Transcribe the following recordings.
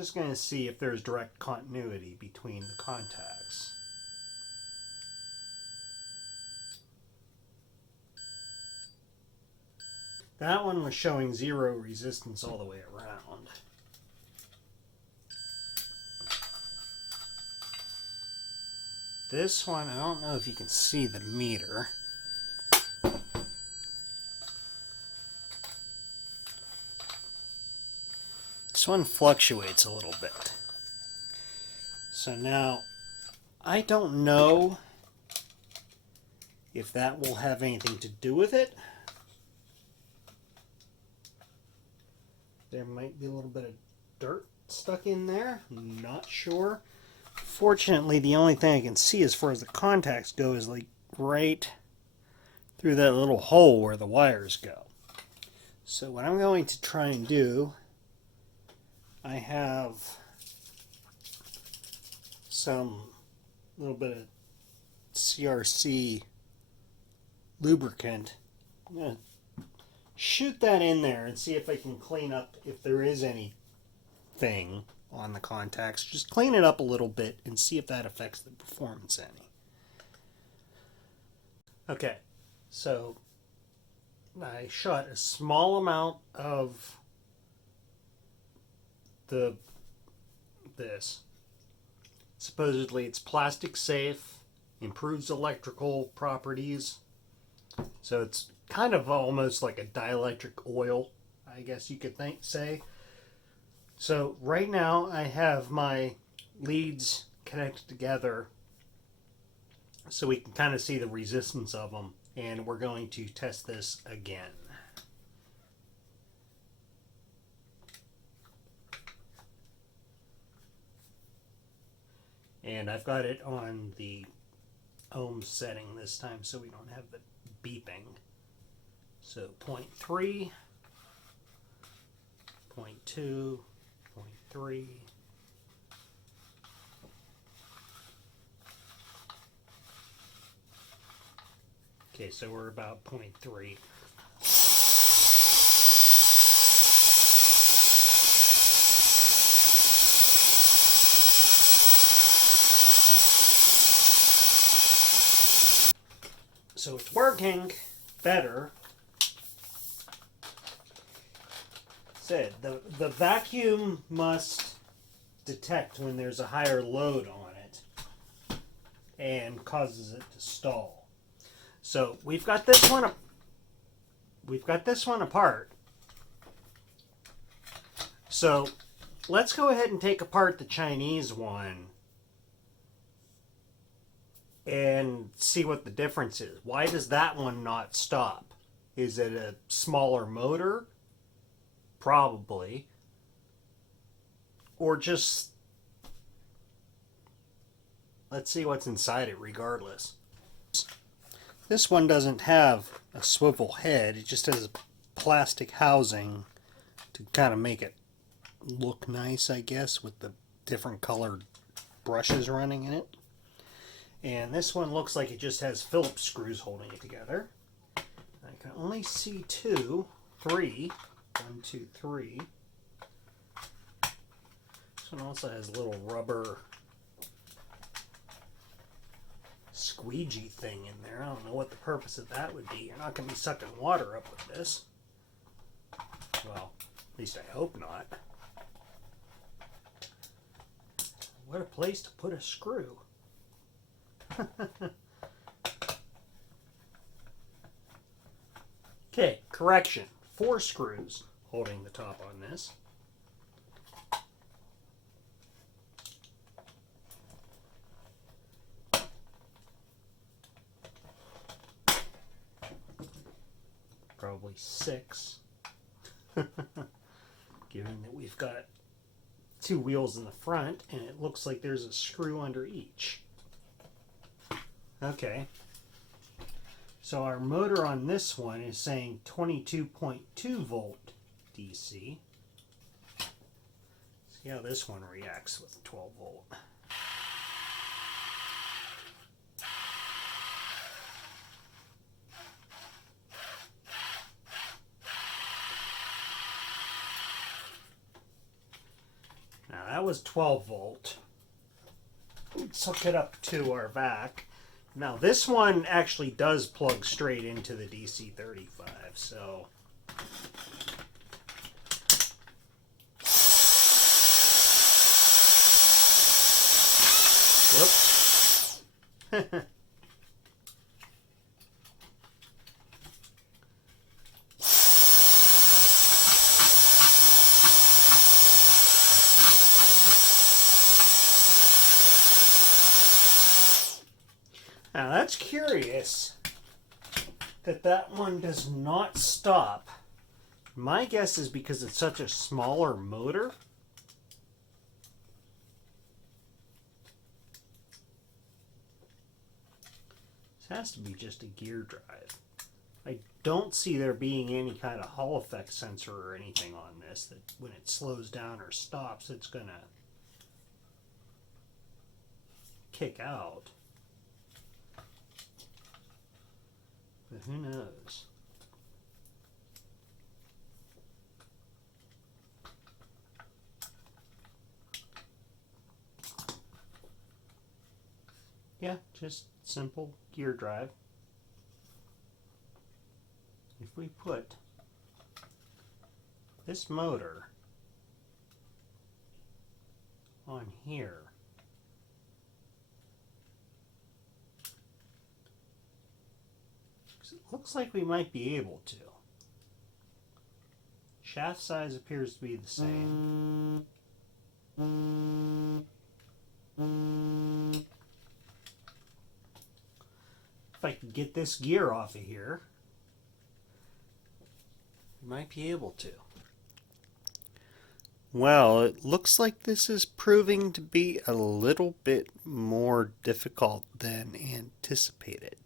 just going to see if there's direct continuity between the contacts. That one was showing 0 resistance all the way around. This one, I don't know if you can see the meter. This one fluctuates a little bit. So now, I don't know if that will have anything to do with it. There might be a little bit of dirt stuck in there. Not sure. Fortunately, the only thing I can see as far as the contacts go is like right through that little hole where the wires go. So what I'm going to try and do, I have some little bit of CRC lubricant. I'm going to shoot that in there and see if I can clean up if there is anything on the contacts. Just clean it up a little bit and see if that affects the performance any. Okay, so I shot a small amount of this. Supposedly it's plastic safe, improves electrical properties. So it's kind of almost like a dielectric oil, I guess you could say. So right now I have my leads connected together so we can kind of see the resistance of them, and we're going to test this again. And I've got it on the ohm setting this time so we don't have the beeping. So 0.3, 0.2, 0.3. Okay, so we're about 0.3. So it's working better. Said the vacuum must detect when there's a higher load on it and causes it to stall. So we've got this one apart. So let's go ahead and take apart the Chinese one and see what the difference is. Why does that one not stop? Is it a smaller motor? Probably. Or just, let's see what's inside it regardless. This one doesn't have a swivel head, it just has a plastic housing to kind of make it look nice, I guess, with the different colored brushes running in it. And this one looks like it just has Phillips screws holding it together. I can only see three. 1, 2, 3. This one also has a little rubber squeegee thing in there. I don't know what the purpose of that would be. You're not going to be sucking water up with this. Well, at least I hope not. What a place to put a screw. Okay, correction. 4 screws holding the top on this. Probably 6. Given that we've got 2 wheels in the front and it looks like there's a screw under each. Okay. So our motor on this one is saying 22.2 volt DC. See how this one reacts with 12 volt. Now Now that was 12 volt. Let's hook it up to our vac. Now this one actually does plug straight into the DC35, so whoops. Now that's curious that that one does not stop. My guess is because it's such a smaller motor. This has to be just a gear drive. I don't see there being any kind of Hall effect sensor or anything on this that when it slows down or stops it's gonna kick out. But who knows? Yeah, just simple gear drive. If we put this motor on here, it looks like we might be able to. Shaft size appears to be the same. If I can get this gear off of here, we might be able to. Well, it looks like this is proving to be a little bit more difficult than anticipated.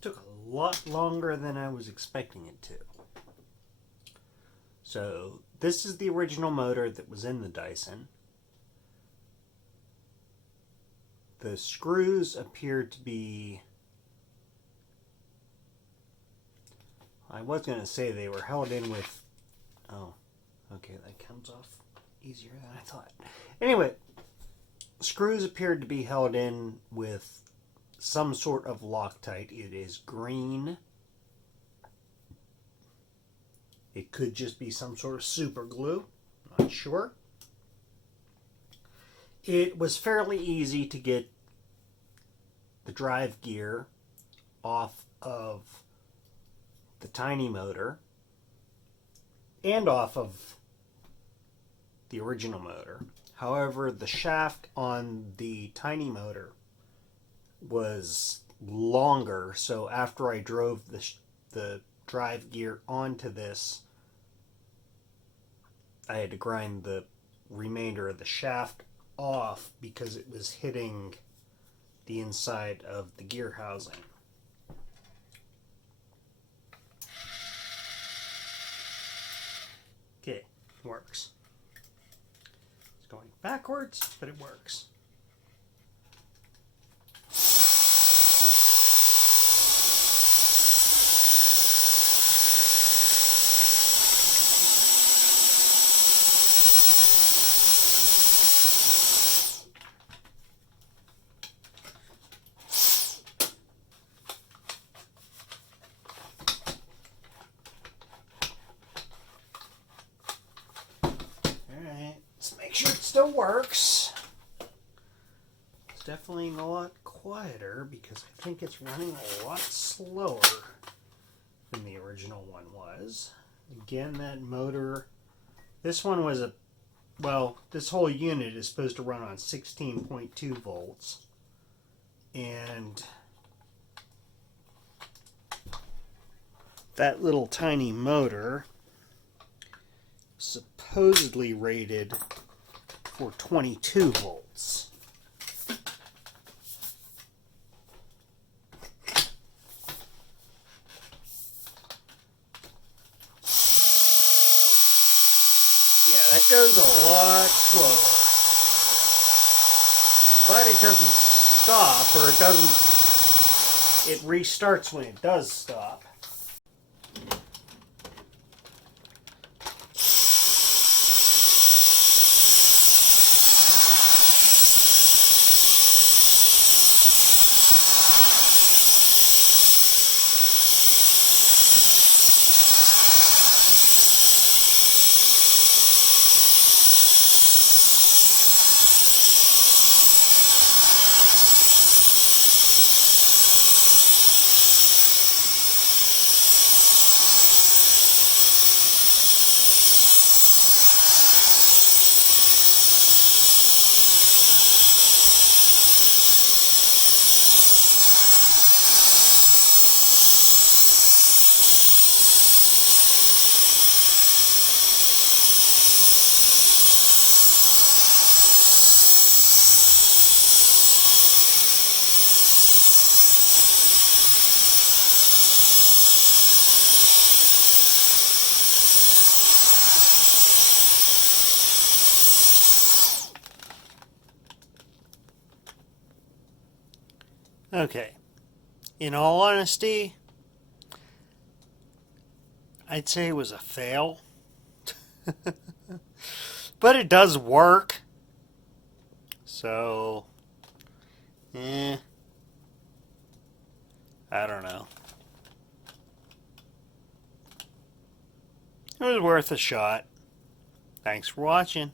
Took a lot longer than I was expecting it to. So this is the original motor that was in the Dyson. The screws appear to be, I was going to say they were held in with, oh, okay, that comes off easier than I thought. Anyway, screws appeared to be held in with some sort of Loctite. It is green. It could just be some sort of super glue, not sure. It was fairly easy to get the drive gear off of the tiny motor and off of the original motor. However, the shaft on the tiny motor was longer, so after I drove the drive gear onto this, I had to grind the remainder of the shaft off because it was hitting the inside of the gear housing. Okay, works. It's going backwards, but it works. Still works. It's definitely a lot quieter because I think it's running a lot slower than the original one was. Again, that motor, this one was well, this whole unit is supposed to run on 16.2 volts, and that little tiny motor supposedly rated for 22 volts. Yeah, that goes a lot slower. But it doesn't stop, or it restarts when it does stop. Okay, in all honesty, I'd say it was a fail. But it does work. So, I don't know. It was worth a shot. Thanks for watching.